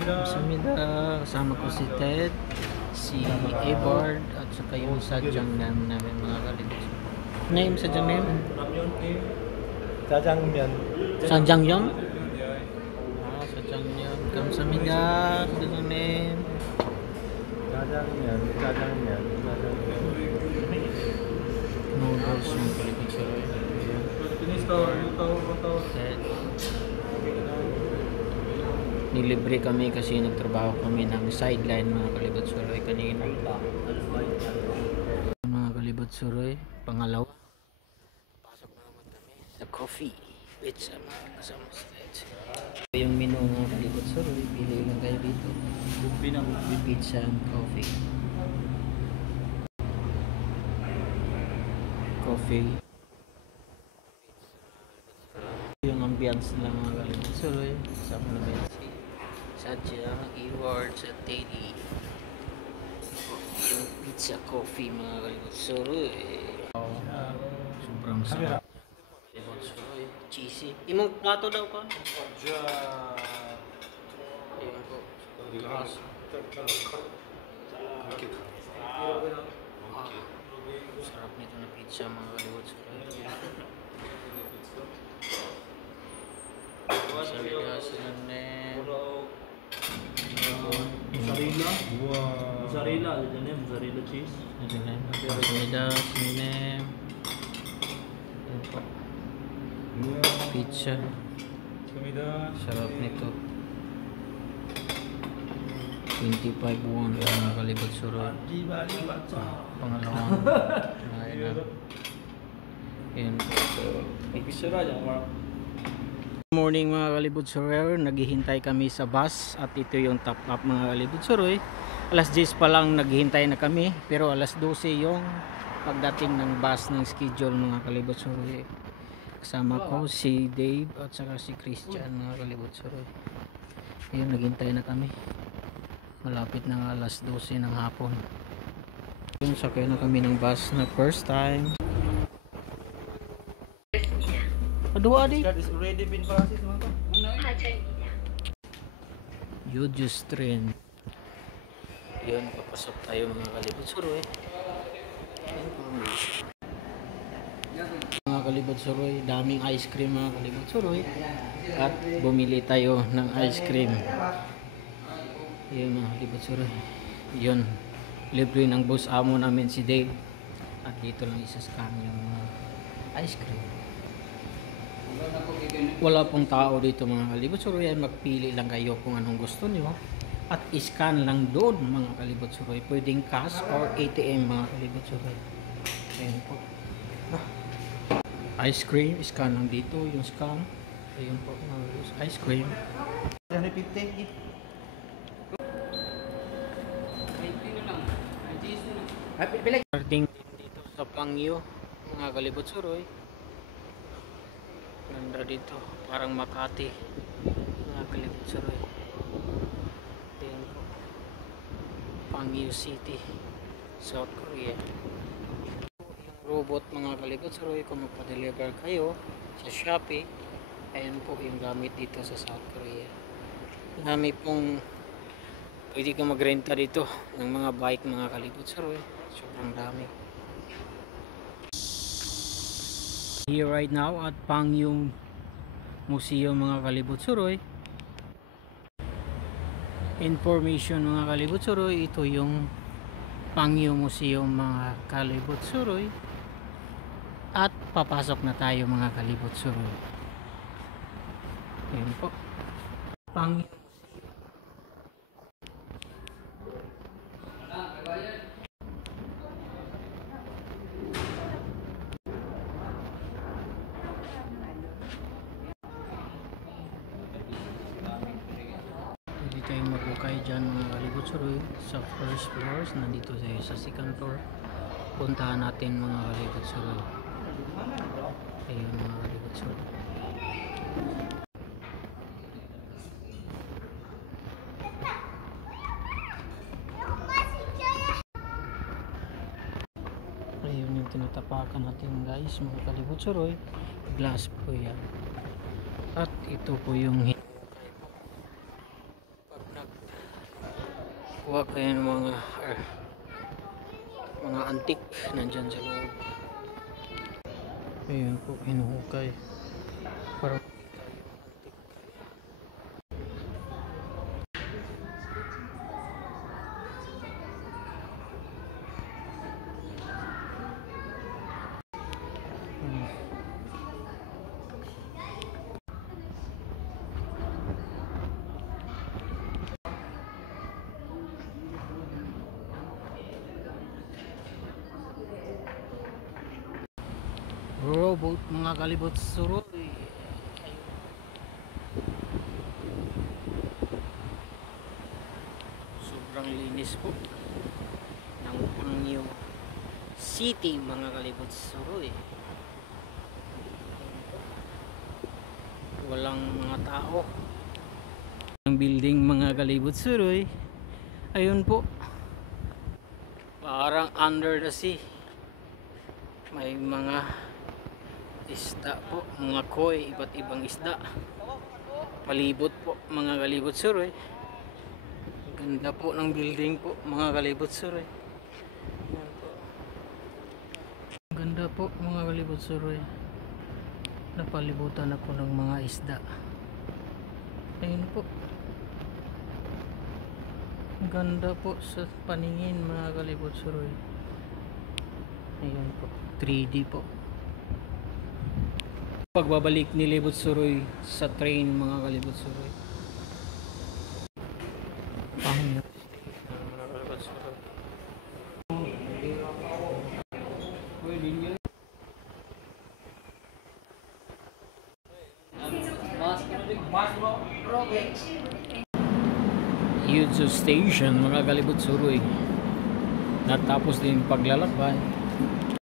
Samida, kasama ko si Ted, si Ebard, at saka yung sadyang namin mga kalibot. Name sadyang name? Jajangmyeon. Sadyangyeon? Ah, sadyangyeon. Kamsamida, sadyang name. Jajangmyeon. Noodles yung kalibot sa Ted. Nilibre kami kasi nagtrabaho kami ng sideline mga kalibot suroy kanina. Mga kalibot suroy, pangalawa. Pasok na naman kami sa coffee. Pizza mga kasama sa Ted. Yung menu mga kalibot suroy, pili lang kayo dito. Pizza and coffee. Coffee. Yung ambience lang mga kalibot suroy. Kasama namin si Sadya, Ewards at Teddy. Yung pizza, coffee mga kalibot suroy. Sobrang sarap. Kalibot suroy. Cheesy. Imong plato daw ka? Ayun po. Karas. Sarap nito na pizza mga kalibot suroy. Samida sila Mozzarella, mozzarella cheese. Samida sila pizza. Sarap nito. 25 won mga kalibot suroy. Pangalawang kumain na. Ayan. Good morning mga kalibot suroy. Naghihintay kami sa bus at ito yung top up mga kalibot suroy. Alas 10 pa lang naghihintay na kami, pero alas 12 yung pagdating ng bus ng schedule mga kalibot suroy. Kasama ko si Dave at saka si Christian mga kalibot suroy. Ayun, naghihintay na kami. Malapit na alas 12 ng hapon. Yung sakay na kami ng bus na first time. Aduh adik. Yudus train. Yun, papasok tayo mga kalibot suroy. Mga kalibot suroy, daming ice cream mga kalibot suroy. At bumili tayo ng ice cream. Yun mga kalibot suroy. Yun, libre ng boss amo namin si Dave. At dito lang isa-scan yung ice cream. Wala pong tao dito mga kalibot suroy. Magpili lang kayo kung anong gusto nyo at iscan lang doon mga kalibot suroy. Pwedeng cash or ATM mga kalibot suroy. Ayan po. Ice cream, scan lang dito yung scan. Ayun po mga ice cream. 150. Starting dito sa Pangyo mga kalibot suroy. Ganda dito, parang Makati mga kalibot suroy. Ayan po, Pangyo City, South Korea. Yung robot mga kalibot suroy, kung magpa-deliver kayo sa Shopee, ayan po yung gamit dito sa South Korea. Dami pong pwede ka magrenta dito ng mga bike mga kalibot suroy. Sobrang dami. Here right now at Pangyo Museum mga kalibot suroy. Information mga kalibot suroy, ito yung Pangyo Museum mga kalibot suroy. At papasok na tayo mga kalibot suroy. Ayan po, Pangyo. Pwede tayong magbukay dyan mga kalibot suroy sa first floor. Nandito tayo sa second floor. Puntahan natin mga kalibot suroy. Ayun mga kalibot suroy. Ayun yung tinatapakan natin guys mga kalibot suroy. Glass po yan. At ito po yung pag kuha kayo ng mga antik nandyan sa loob. Ayun po, hinuhukay para makita yung antik. Robot mga kalibot suroy. Sobrang linis po ng Pangyo City mga kalibot suroy. Walang mga tao. Ang building mga kalibot suroy. Ayun po. Parang under the sea. May mga isda po, mga koi, iba't ibang isda. Palibot po mga kalibot suroy. Ganda po ng building po mga kalibot suroy. Ayan po. Ganda po mga kalibot suroy. Napalibutan na po ng mga isda. Ayun po. Ganda po sa paningin mga kalibot suroy. Ayun po, 3D po. Pagbabalik ni Libot Suroy sa train mga kalibot suroy. Pangyo. Mga kalibot suroy. Yuzu Station mga kalibot suroy. Natapos din paglalakbay.